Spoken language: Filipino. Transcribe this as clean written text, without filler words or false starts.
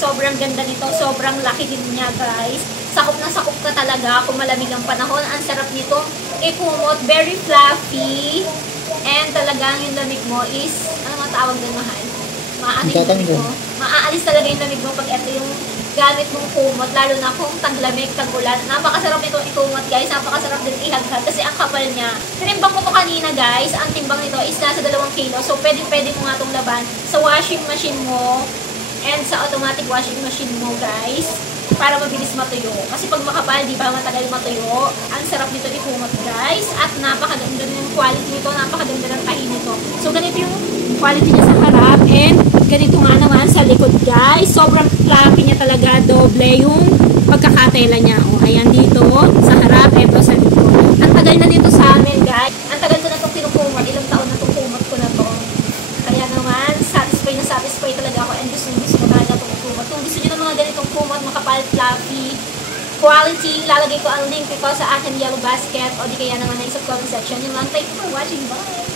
Sobrang ganda nito. Sobrang laki din niya, guys. Sakop na sakop ka talaga kung malamig ang panahon. Ang sarap nito ikumot. Very fluffy. And talagang yung lamig mo is, ano nga tawag din, mahal? Maaalis talaga yung lamig mo pag ito yung gamit mong kumot, lalo na kung taglamig, tagulan. Napakasarap nito ikumot, guys. Napakasarap din ihaghat kasi ang kapal niya. Tinimbang ko to kanina, guys. Ang timbang nito is nasa 2 kilo. So, pwede mo nga itong laban sa washing machine mo and sa automatic washing machine mo, guys, para mabilis matuyo. Kasi pag makapal, di ba, matagal matuyo. Ang sarap nito ikumot, guys. At napakaganda yung quality nito. Napakaganda ng tahi nito. So, ganito yung quality niya sa harap. And ganito nga naman sa likod, guys. Sobrang fluffy niya talaga. Doble yung pagkakatela niya. O, ayan dito sa harap. Ito sa likod. Ang tagal na dito sa amin, guys. Ang tagal ko na itong kinukumot. Ilang taon na itong kumot ko na to. Kaya naman, satisfy talaga ako. And gusto ko talaga itong kumot. Kung gusto nyo ng mga ganitong kumot, makapal, fluffy, quality, lalagay ko ang link ko sa aking yellow basket o di kaya naman sa comment section. Yung lang, thank you for watching. Bye!